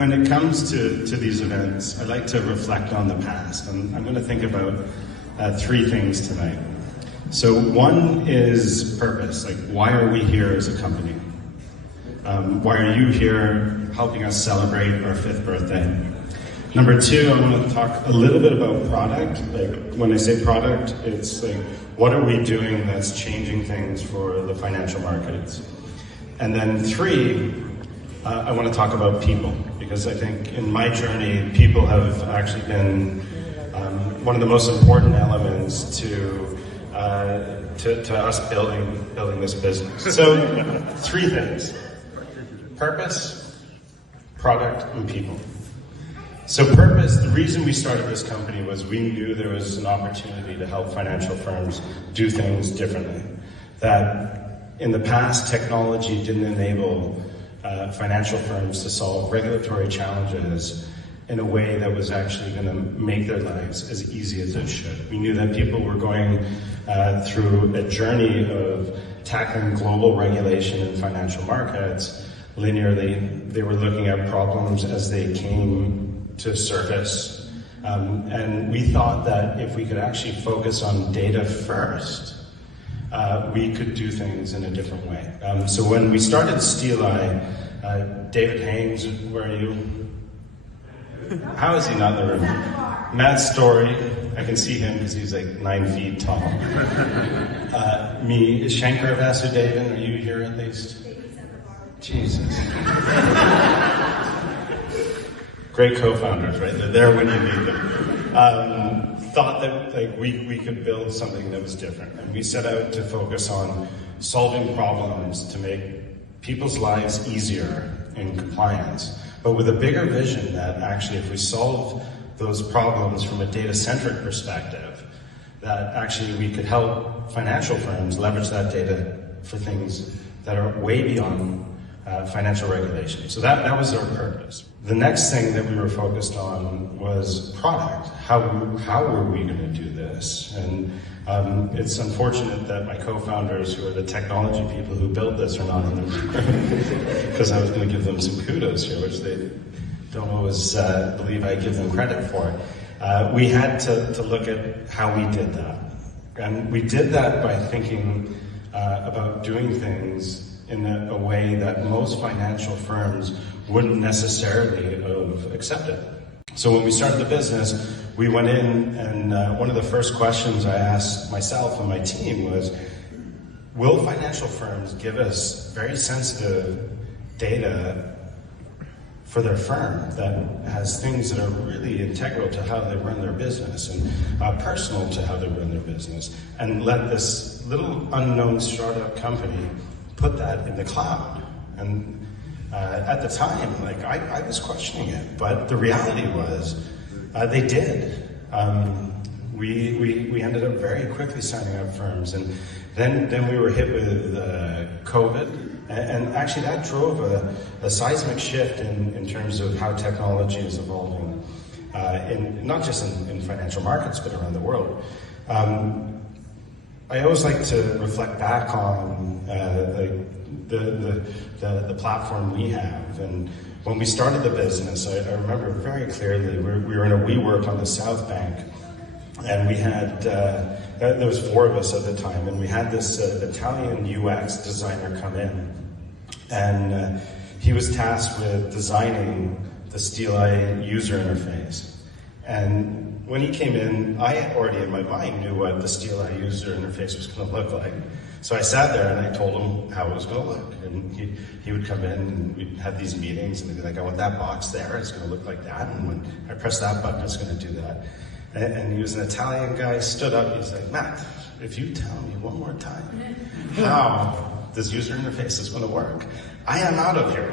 When it comes to these events, I like to reflect on the past, and I'm going to think about three things tonight. So one is purpose, like why are we here as a company? Why are you here helping us celebrate our 5th birthday? Number two, I want to talk a little bit about product. Like when I say product, it's like what are we doing that's changing things for the financial markets? And then three, I want to talk about people, because I think in my journey, people have actually been one of the most important elements to us building this business. So three things: purpose, product, and people. So purpose, the reason we started this company was we knew there was an opportunity to help financial firms do things differently. That in the past, technology didn't enable financial firms to solve regulatory challenges in a way that was actually going to make their lives as easy as it should. We knew that people were going through a journey of tackling global regulation in financial markets linearly. They were looking at problems as they came to surface. And we thought that if we could actually focus on data first, we could do things in a different way. So when we started SteelEye, David Haynes, where are you? How is he not in the room? Matt Story, I can see him because he's like 9 feet tall. Me, is Shankar Vasudevan, are you here at least? Jesus. Great co-founders, right? They're there when you need them. Thought that like we could build something that was different, and we set out to focus on solving problems to make people's lives easier in compliance, but with a bigger vision that actually if we solve those problems from a data-centric perspective, that actually we could help financial firms leverage that data for things that are way beyond financial regulation. So that was our purpose. The next thing that we were focused on was product. How were we going to do this? And it's unfortunate that my co-founders, who are the technology people who built this, are not in the room, because I was going to give them some kudos here, which they don't always believe I give them credit for. We had to look at how we did that. And we did that by thinking about doing things in a way that most financial firms wouldn't necessarily have accepted. So when we started the business, we went in and one of the first questions I asked myself and my team was, will financial firms give us very sensitive data for their firm that has things that are really integral to how they run their business and personal to how they run their business, and let this little unknown startup company put that in the cloud? And at the time, like I was questioning it, but the reality was they did. We ended up very quickly signing up firms, and then we were hit with COVID, and actually that drove a seismic shift in terms of how technology is evolving, not just in financial markets, but around the world. I always like to reflect back on the platform we have. And when we started the business, I remember very clearly, we were in a WeWork on the South Bank, and we had, there was 4 of us at the time, and we had this Italian UX designer come in, and he was tasked with designing the SteelEye user interface. And when he came in, I already in my mind knew what the SteelEye user interface was going to look like. So I sat there and I told him how it was going to look. And he would come in and we'd have these meetings and he'd be like, I want that box there, it's going to look like that. And when I press that button, it's going to do that. And he was an Italian guy, stood up, he's like, Matt, if you tell me one more time how this user interface is going to work, I am out of here.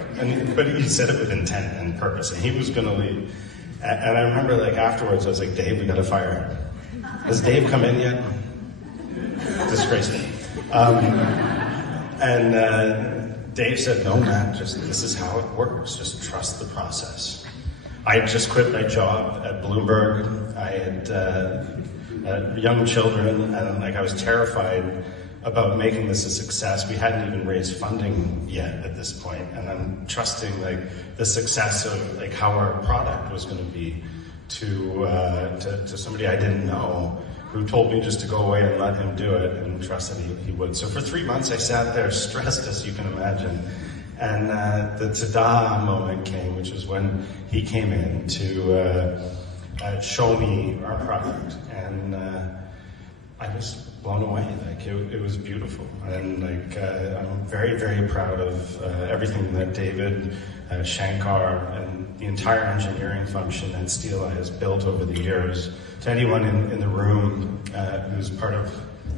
But he said it with intent and purpose, and he was going to leave. And I remember like afterwards, I was like, Dave, we gotta fire him. Has Dave come in yet? Disgraceful. Dave said, no, Matt, this is how it works. Just trust the process. I had just quit my job at Bloomberg. I had young children, and like I was terrified about making this a success. We hadn't even raised funding yet at this point, and I'm trusting like the success of like how our product was going to be to somebody I didn't know, who told me just to go away and let him do it, and trust that he would. So for 3 months I sat there stressed, as you can imagine, and the ta-da moment came, which was when he came in to show me our product, and I was blown away. Like it was beautiful, and like I'm very, very proud of everything that David, Shankar, and the entire engineering function at SteelEye has built over the years. To anyone in the room who's part of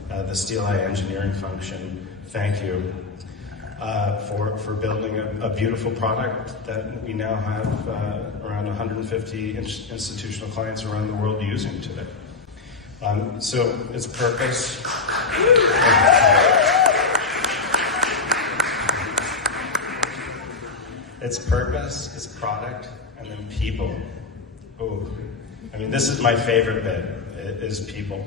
the SteelEye engineering function, thank you for building a beautiful product that we now have around 150 institutional clients around the world using today. So its purpose. Its purpose, its product, and then people. Oh, I mean, this is my favorite bit, is people.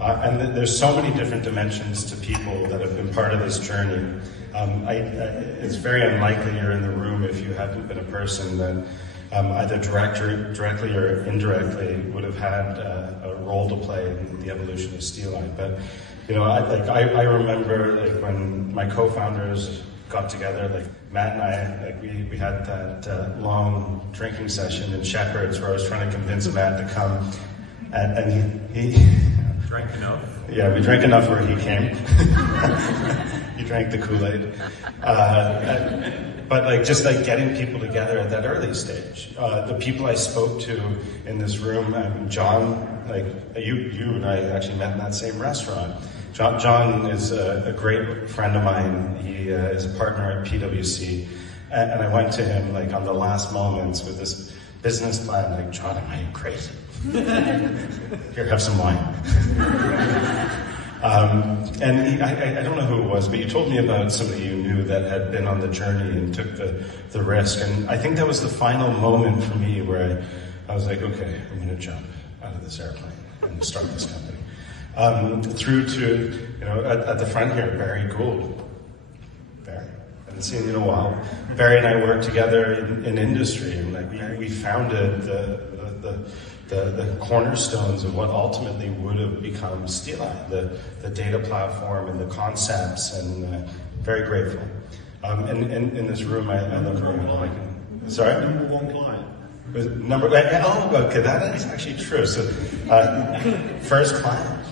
And there's so many different dimensions to people that have been part of this journey. It's very unlikely you're in the room if you haven't been a person that either directly or indirectly would have had a role to play in the evolution of SteelEye. But you know, I remember like when my co-founders got together, like Matt and I, like we had that long drinking session in Shepherd's where I was trying to convince Matt to come, and he drank enough. Yeah, we drank enough where he came. He drank the Kool-Aid. But like just like getting people together at that early stage. The people I spoke to in this room, John, like you and I actually met in that same restaurant. John is a great friend of mine. He is a partner at PwC. And I went to him like on the last moments with this business plan, like, John, am I crazy? Here, have some wine. And I don't know who it was, but you told me about somebody you knew that had been on the journey and took the risk. And I think that was the final moment for me where I was like, okay, I'm going to jump out of this airplane and start this company. Through to, you know, at the front here, Barry Gould. Barry, I haven't seen you in a while. Barry and I worked together in industry, and like we founded the cornerstones of what ultimately would have become SteelEye, the data platform and the concepts, and very grateful. And in this room, I look around like, sorry? Number one client. Okay, that is actually true. So, first client.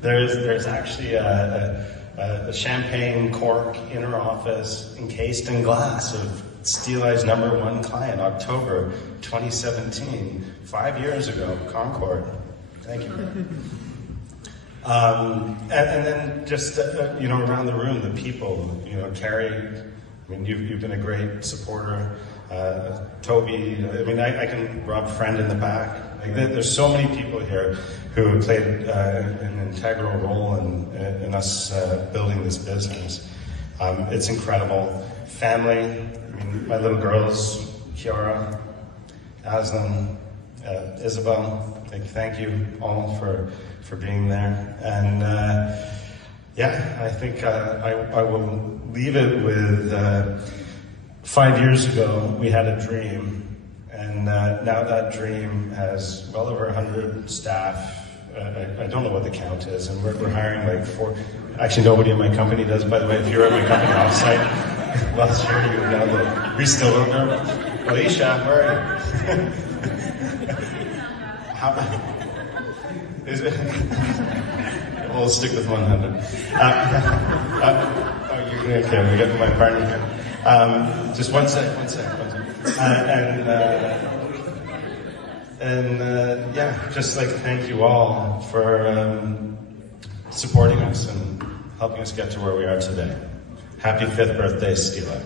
There's actually a champagne cork inner office encased in glass of SteelEye's number one client, October 2017, 5 years ago, Concord. Thank you. And then just, you know, around the room, the people, you know, Carrie, I mean, you've been a great supporter. Toby, I mean, I can, Rob Friend in the back. Like, there's so many people here who have played an integral role in us building this business. It's incredible. Family, I mean, my little girls, Kiara, Aslan, Isabel, like, thank you all for being there. And yeah, I think I will leave it with 5 years ago, we had a dream, and now that dream has well over 100 staff. I don't know what the count is, and we're hiring like 4. Actually, nobody in my company does, by the way. If you're at my company offsite, well, sure, you would know that. We still don't know. Alicia, where are you? Is it? We'll stick with 100. Okay, we got my partner here. Just one sec. Yeah, just like thank you all for supporting us and helping us get to where we are today. Happy 5th birthday, SteelEye.